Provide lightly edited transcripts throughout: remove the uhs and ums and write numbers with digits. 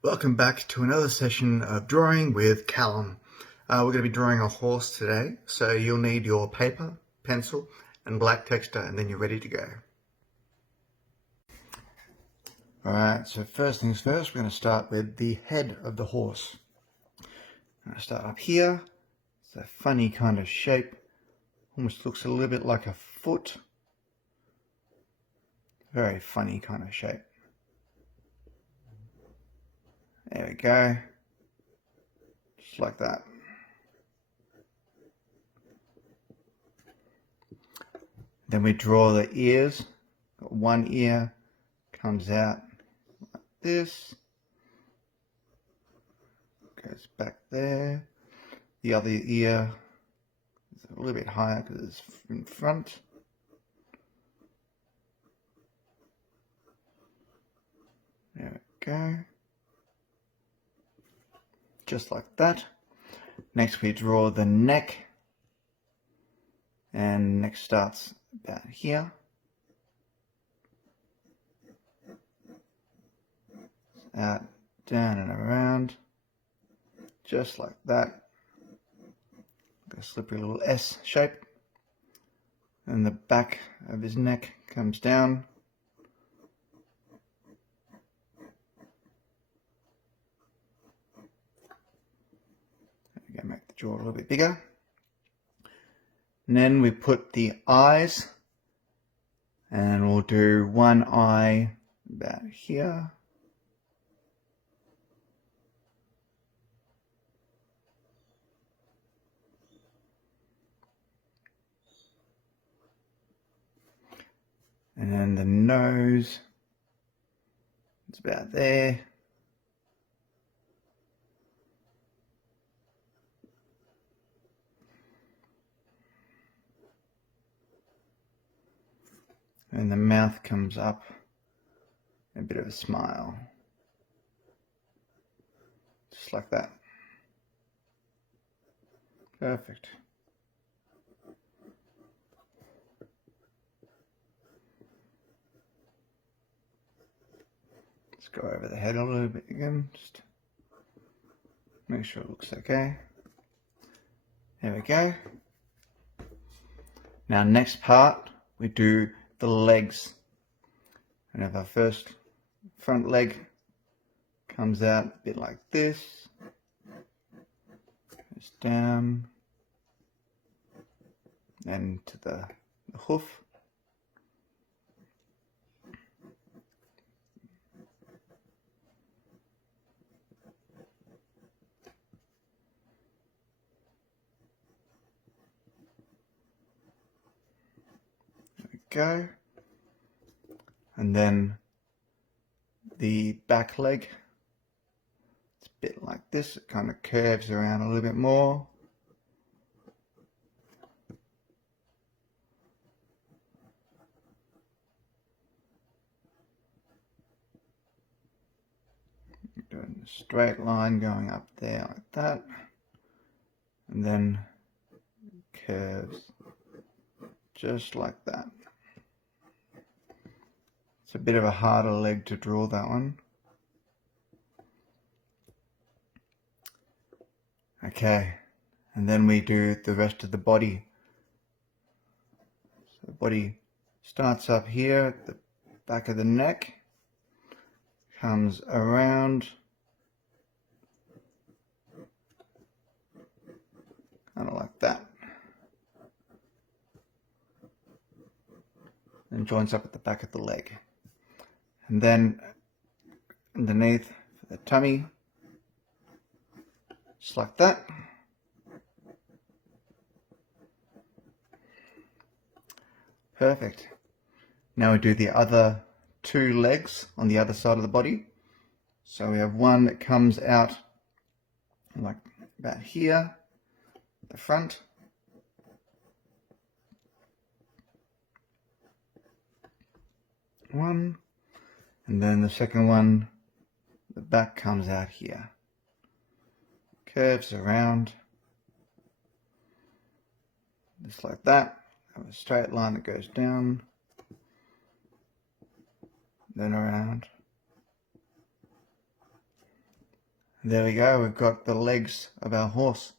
Welcome back to another session of Drawing with Callum. We're going to be drawing a horse today, so you'll need your paper, pencil, and black texta, and then you're ready to go. Alright, so first things first, we're going to start with the head of the horse. I'm going to start up here. It's a funny kind of shape, almost looks a little bit like a foot. Very funny kind of shape. There we go. Just like that. Then we draw the ears. One ear comes out like this. Goes back there. The other ear is a little bit higher because it's in front. There we go. Just like that. Next we draw the neck. And neck starts about here. Out, down and around. Just like that. A slippery little S shape. And the back of his neck comes down. Make the jaw a little bit bigger. And then we put the eyes, and we'll do one eye about here. And then the nose, it's about there. And the mouth comes up, a bit of a smile, just like that. Perfect. Let's go over the head a little bit again, just make sure it looks okay. There we go. Now next part, we do the legs. And if our first front leg comes out a bit like this, goes down, and to the hoof. There we go. And then the back leg, it's a bit like this, it kind of curves around a little bit more. Doing a straight line going up there like that, and then curves just like that. It's a bit of a harder leg to draw, that one. Okay, and then we do the rest of the body. So the body starts up here at the back of the neck, comes around, kind of like that, and joins up at the back of the leg. And then underneath the tummy, just like that. Perfect. Now we do the other two legs on the other side of the body. So we have one that comes out like about here, the front. One. And then the second one, the back comes out here. Curves around, just like that. Have a straight line that goes down, then around, There we go, we've got the legs of our horse.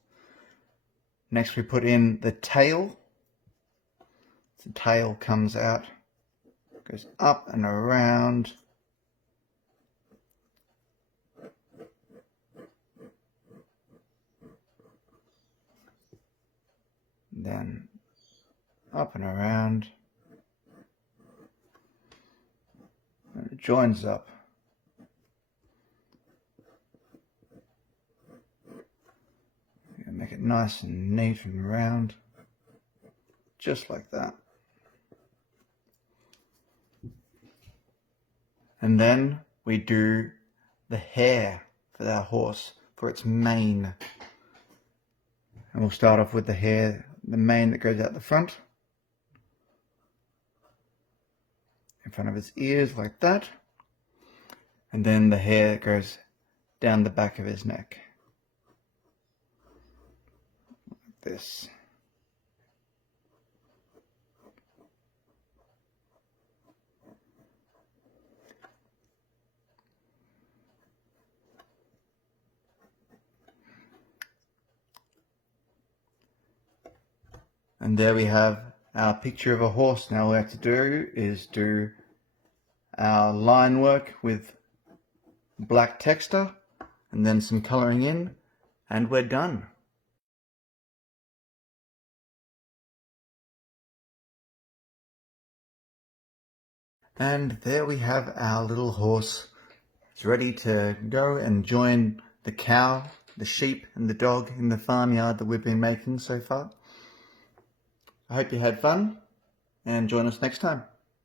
Next we put in the tail. The tail comes out, goes up and around. Then up and around. And it joins up. Make it nice and neat and round, just like that. And then we do the hair for our horse, for its mane. And we'll start off with the hair, the mane that goes out the front, in front of his ears like that. And then the hair that goes down the back of his neck. This. And there we have our picture of a horse. Now all we have to do is do our line work with black texta and then some colouring in, and we're done. And there we have our little horse. It's ready to go and join the cow, the sheep and the dog in the farmyard that we've been making so far. I hope you had fun and join us next time.